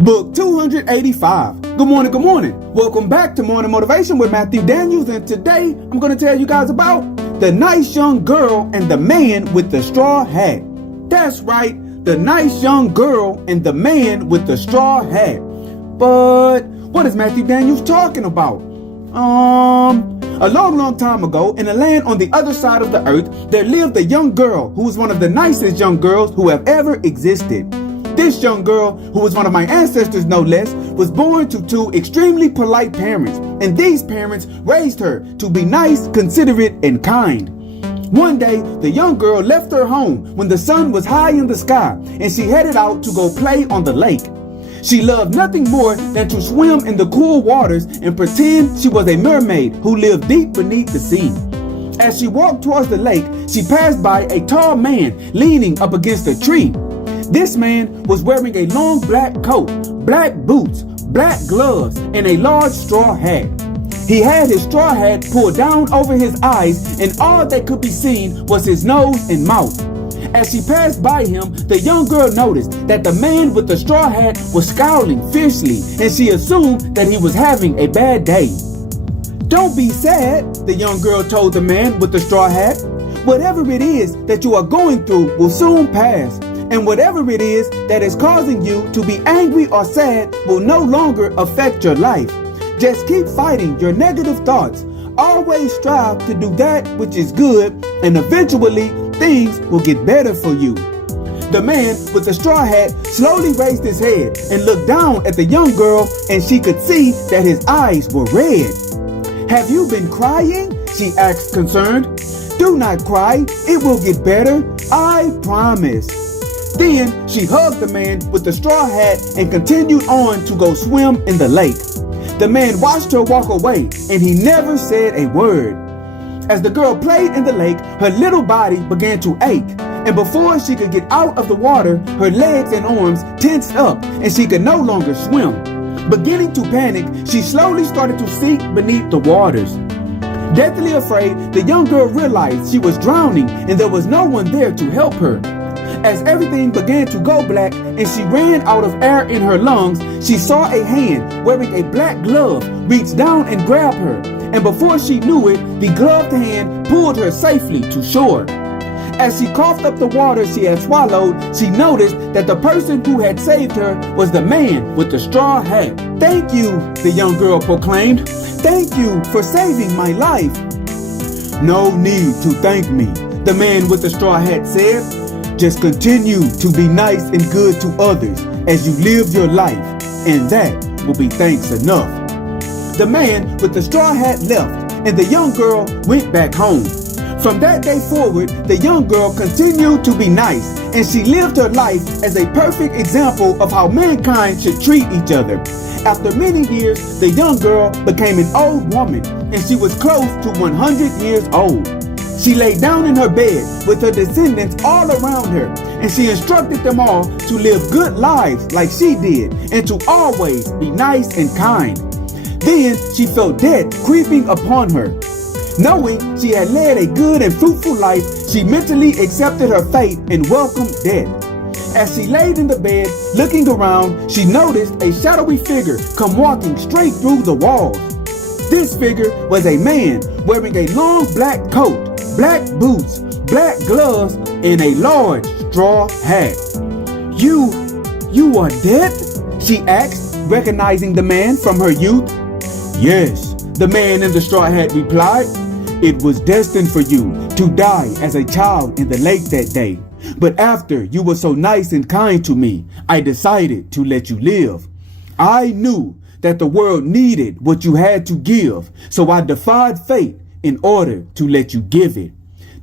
Book 285. Good morning, good morning. Welcome back to Morning Motivation with Matthew Daniels, and today I'm going to tell you guys about the nice young girl and the man with the straw hat. That's right, the nice young girl and the man with the straw hat. But what is Matthew Daniels talking about? A long time ago, in a land on the other side of the earth, there lived a young girl who was one of the nicest young girls who have ever existed. This young girl, who was one of my ancestors no less, was born to two extremely polite parents, and these parents raised her to be nice, considerate, and kind. One day, the young girl left her home when the sun was high in the sky, and she headed out to go play on the lake. She loved nothing more than to swim in the cool waters and pretend she was a mermaid who lived deep beneath the sea. As she walked towards the lake, she passed by a tall man leaning up against a tree. This man was wearing a long black coat, black boots, black gloves, and a large straw hat. He had his straw hat pulled down over his eyes, and all that could be seen was his nose and mouth. As she passed by him, the young girl noticed that the man with the straw hat was scowling fiercely, and she assumed that he was having a bad day. "Don't be sad," the young girl told the man with the straw hat. "Whatever it is that you are going through will soon pass, and whatever it is that is causing you to be angry or sad will no longer affect your life. Just keep fighting your negative thoughts. Always strive to do that which is good, and eventually things will get better for you." The man with the straw hat slowly raised his head and looked down at the young girl, and she could see that his eyes were red. "Have you been crying?" she asked, concerned. "Do not cry. It will get better. I promise." Then she hugged the man with the straw hat and continued on to go swim in the lake. The man watched her walk away, and he never said a word. As the girl played in the lake, her little body began to ache, and before she could get out of the water, her legs and arms tensed up, and she could no longer swim. Beginning to panic, she slowly started to sink beneath the waters. Deathly afraid, the young girl realized she was drowning, and there was no one there to help her. As everything began to go black and she ran out of air in her lungs, she saw a hand wearing a black glove reach down and grab her. And before she knew it, the gloved hand pulled her safely to shore. As she coughed up the water she had swallowed, she noticed that the person who had saved her was the man with the straw hat. "Thank you," the young girl proclaimed. "Thank you for saving my life." "No need to thank me," the man with the straw hat said. "Just continue to be nice and good to others as you live your life, and that will be thanks enough." The man with the straw hat left, and the young girl went back home. From that day forward, the young girl continued to be nice, and she lived her life as a perfect example of how mankind should treat each other. After many years, the young girl became an old woman, and she was close to 100 years old. She lay down in her bed with her descendants all around her, and she instructed them all to live good lives like she did, and to always be nice and kind. Then she felt death creeping upon her. Knowing she had led a good and fruitful life, she mentally accepted her fate and welcomed death. As she laid in the bed, looking around, she noticed a shadowy figure come walking straight through the walls. This figure was a man wearing a long black coat, black boots, black gloves, and a large straw hat. You are dead?" she asked, recognizing the man from her youth. "Yes," the man in the straw hat replied. "It was destined for you to die as a child in the lake that day. But after you were so nice and kind to me, I decided to let you live. I knew that the world needed what you had to give, so I defied fate in order to let you give it.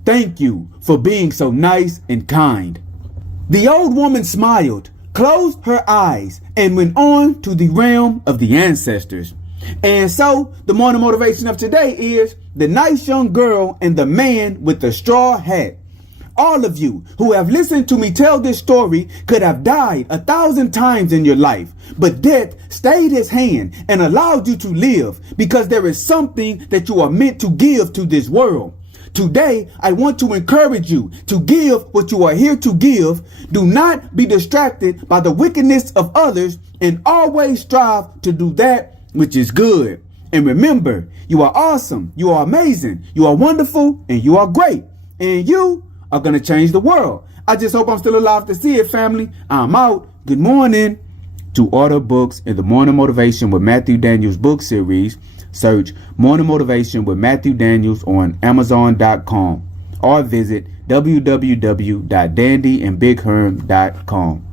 Thank you for being so nice and kind." The old woman smiled, closed her eyes, and went on to the realm of the ancestors. And so, the morning motivation of today is the nice young girl and the man with the straw hat. All of you who have listened to me tell this story could have died 1,000 times in your life, but death stayed his hand and allowed you to live because there is something that you are meant to give to this world. Today, I want to encourage you to give what you are here to give. Do not be distracted by the wickedness of others, and always strive to do that which is good. And remember, you are awesome, you are amazing, you are wonderful, and you are great. And you are going to change the world. I just hope I'm still alive to see it, family. I'm out. Good morning. To order books in the Morning Motivation with Matthew Daniels book series, search Morning Motivation with Matthew Daniels on Amazon.com or visit www.dandyandbigherm.com.